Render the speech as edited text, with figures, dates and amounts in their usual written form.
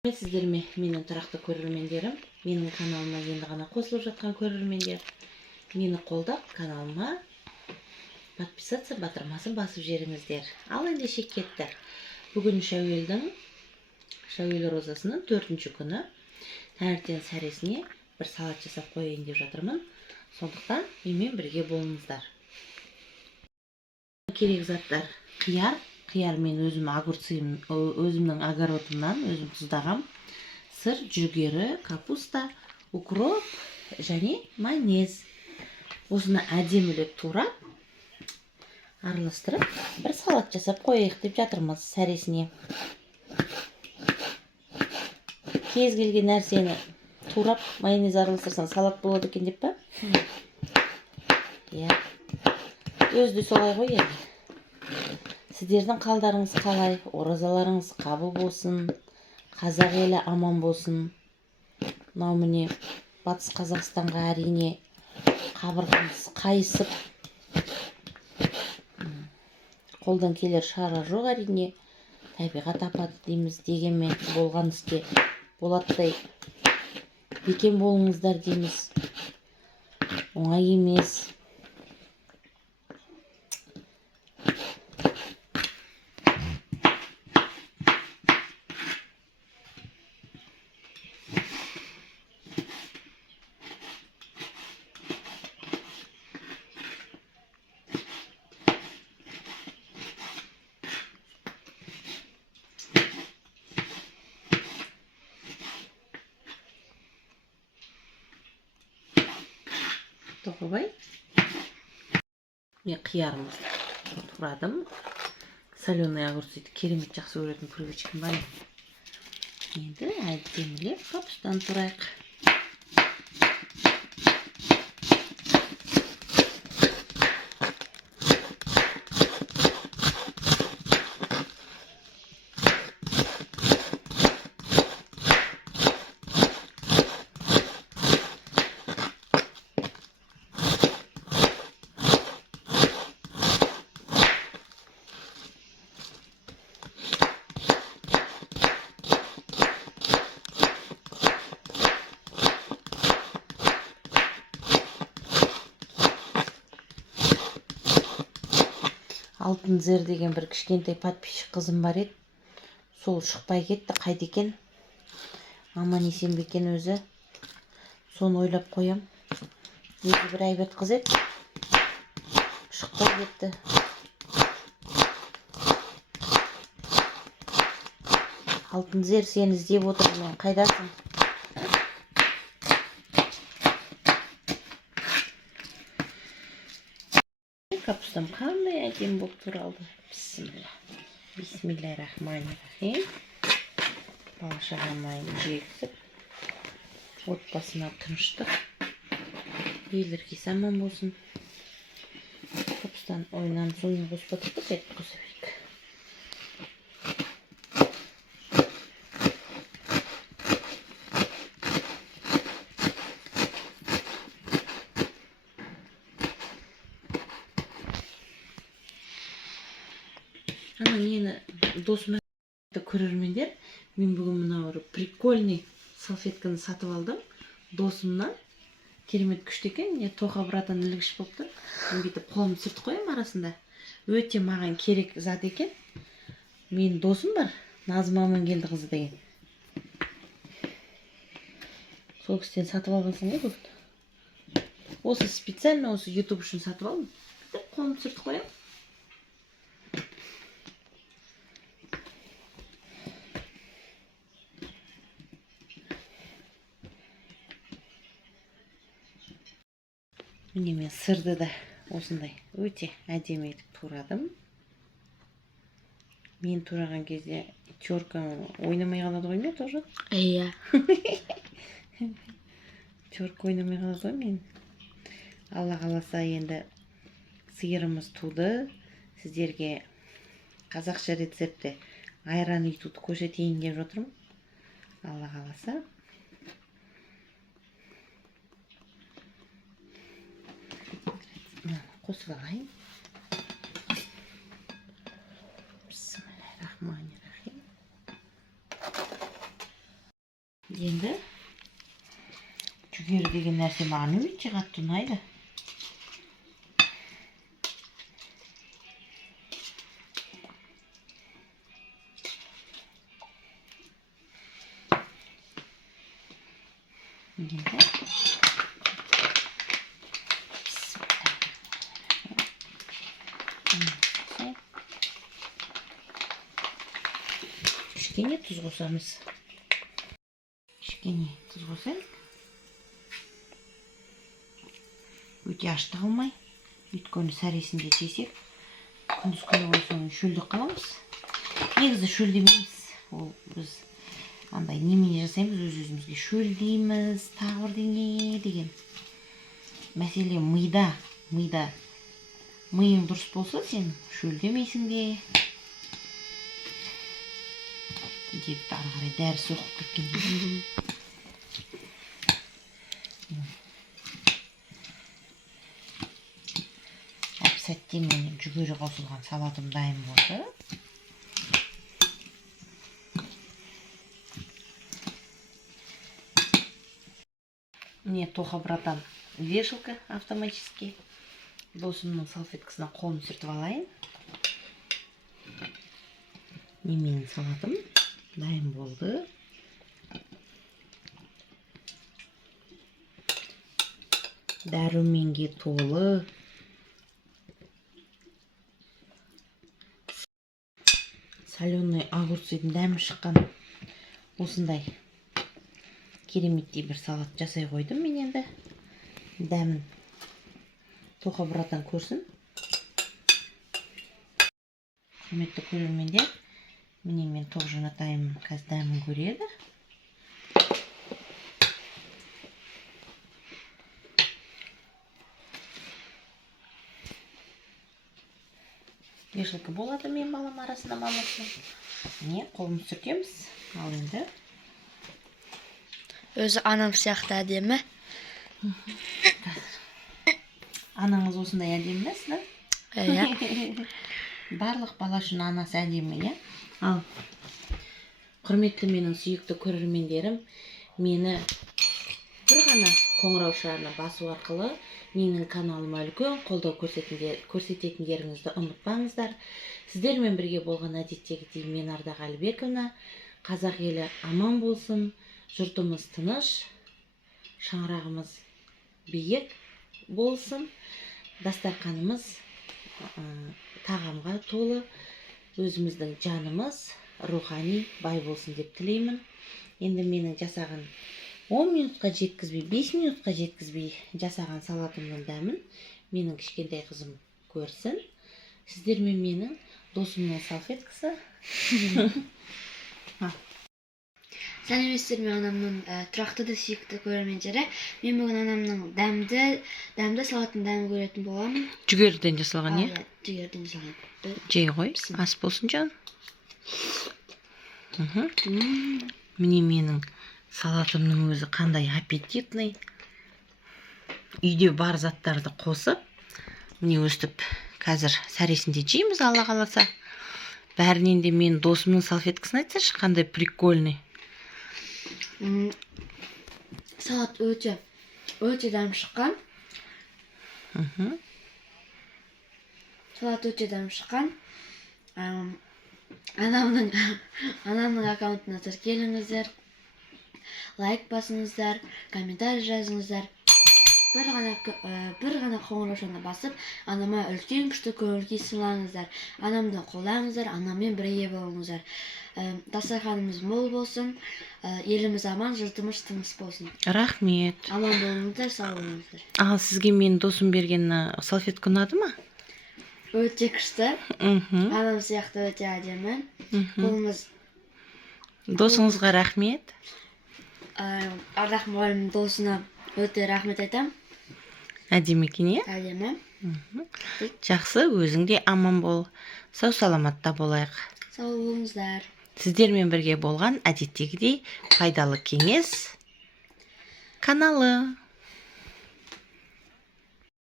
Сіздерме менің тұрақты көрермендерім, менің каналыма енді ғана қосылып жатқан көрермендер, мені қолдап каналыма подписаться батырмасын басып жеріңіздер. Ал ендеше кеттік. Бүгін Шәуел розасының 4-ші күні. Таңертең сәресіне бір салат жасап қояйын деп жатырмын. Сондықтан менімен бірге болыңыздар. Керек заттар: қияр мен өзімнің огородымнан өзім тұздағам, сыр, жүгері, капуста, укроп және майонез. Осыны әдемілеп турап, араластырып, бір салат жасап қояйық деп жатырмыз сәресіне. Кез келген нәрсені турап, майонез араластырсаң салат болады екен деп па? Иә. Өзді солай ғой енді. Сіздердің қалдарыңыз қалай? Оразаларыңыз қабыл болсын. Қазақ елі аман болсын. Мынау міне Батыс Қазақстанға әрине қабырғамыз қайысып, қолдан келер шара жоқ әрине. Табиғат апаты дейміз, дегенмен болған істе болаттай бекем болыңыздар дейміз. Оңай емес. Тоқырбай, мен қиярымды турадым. Соленый огурцты керемет жақсы көретін привычкам бар. Енді әдемілеп капустаны турайық. Алтынзер деген бір кішкентай подписчик қызым бар еді. Сол шықпай кетті, қайда екен? Аман есен бе екен өзі? Соны ойлап қоям. Өзі бір әйбат қыз еді. Шықпай кетті. Алтынзер, сені іздеп отырмын. Қайдасың? Капустам қандай әдемі болып туралды. Бисмиллахиррахманиррахим. Бала-шағама жегізіп, отбасыма тыныштық, ел-іргесі аман болсын. Капустан ойынан соңын қоспадық па, деді қосабек. Ана нені досыма көрермендер, мен бүгін мына бір прикольный салфетканы сатып алдым. Досымнан керемет күшті екен. Не тоқа братан ілгіш болып тұр. Мен бүйтіп қолымды сүртіп қоямын арасында. Өте маған керек зат екен. Мен досым бар, Назым Амангелді қызы деген. Сол кісіден сатып алғансың ғой бүгін. Осы специально осы YouTube үшін сатып алдым. Қолымды сүртіп қоямын. Міне мен сырды да осындай өте әдемі етіп турадым. Мен тураған кезде терка ойнамай қалады ғой мен тоже? Иә. Терка ойнамай қалады ғой мен. Алла қаласа енді сиырымыз туды. Сіздерге қазақша рецепті айран итуды көрсетейін деп жатырмын. Алла қаласа. Қосып алайын. Бисмиллахиррахманиррахим. Енді жүгері деген нәрсе маған өте қатты ұнайды. Кішкене тұз қосамыз. Кішкене тұз қосайық. Өте ашты қылмай, өйткені сәресінде жесек, күндіз күні бойы соны шөлдеп қаламыз. Негізі шөлдемейміз. Ол біз андай немен жасаймыз, өз-өзімізге шөлдейміз, тағы бірдеңе деген. Мәселе мида. Миың дұрыс болса, сен шөлдемейсің де. Деп ары қарай дәрі соғып кеткен. Сәтте менің жүгері қосылған салатым дайын болды. Мне Тоха братан вешалка автоматически. Досымның салфеткасына қолын сүртіп алайын. Менің салатым дайын болды. Дәруменге толы. Соленый огурцидың дәмі шыққан осындай кереметтей бір салат жасай қойдым мен енді. Дәмін Тоха братан көрсін. Құрметті көрермендер, міне мен Тоғжан атайым қазір дәмін көреді. Вешалка болады мен балам арасында мамасының. Не, қолымыз сүртеміз. Ал енді. Өзі анам сияқты әдемі. Анаңыз осындай әдемі емес, да? Иә. Барлық бала үшін анасы әдемі, иә? Ал, құрметті менің сүйікті көрермендерім, мені бір ғана қоңырау шарына басу арқылы менің каналыма үлкен қолдау көрсететіндеріңізді ұмытпаңыздар. Сіздермен бірге болған әдеттегідей мен Ардақ Әлібековна. Қазақ елі аман болсын, жұртымыз тыныш, шаңырағымыз биік болсын, дастарханымыз тағамға толы, өзіміздің жанымыз рухани бай болсын деп тілеймін. Енді менің жасаған 10 минутқа жеткізбей, 5 минутқа жеткізбей жасаған салатымның дәмін менің кішкентай қызым көрсін. Сіздер мен менің досымның салфеткасы. Сәлеметсіздер, мен анамның тұрақты да сүйікті көрермендері. Мен бүгін анамның дәмді салаттың дәмін көретін боламын. Жүгеріден жасалған, иә? Жүгеріден жасалған. Жей ғой, ас болсын жан. Міне менің салатымның өзі қандай аппетитный. Үйде бар заттарды қосып, міне өстіп қазір сәресінде жейміз, алла қаласа. Бәрінен де мен досымның салфеткасын айтсашы, қандай прикольный. Салат өте дәм шыққан. Салат өте дәм шыққан. Анамның аккаунтына тіркеліңіздер. Лайк басыңыздар, комментарий жазыңыздар. Бір ғана қоңырау шарына басып, анама үлкен күшті көңіл-күй сыйлаңыздар. Анамды қолдаңыздар, анаммен бірге болыңыздар. Дастарханымыз мол болсын, еліміз аман, жұртымыз тыныш болсын. Рахмет. Аман болыңыздар, сау болыңыздар. Ал сізге мен досым берген салфетка ұнады ма? Өте күшті. Анам сияқты өте әдемі. Қолымыз. Досыңызға рахмет. Ардақ мұғалімнің досына өте рахмет айтам. Әдемі екен, иә? Әдемі. Жақсы, өзің де аман бол. Сау саламатта болайық. Сау болыңыздар. Сіздермен бірге болған әдеттегідей пайдалы кеңес каналы.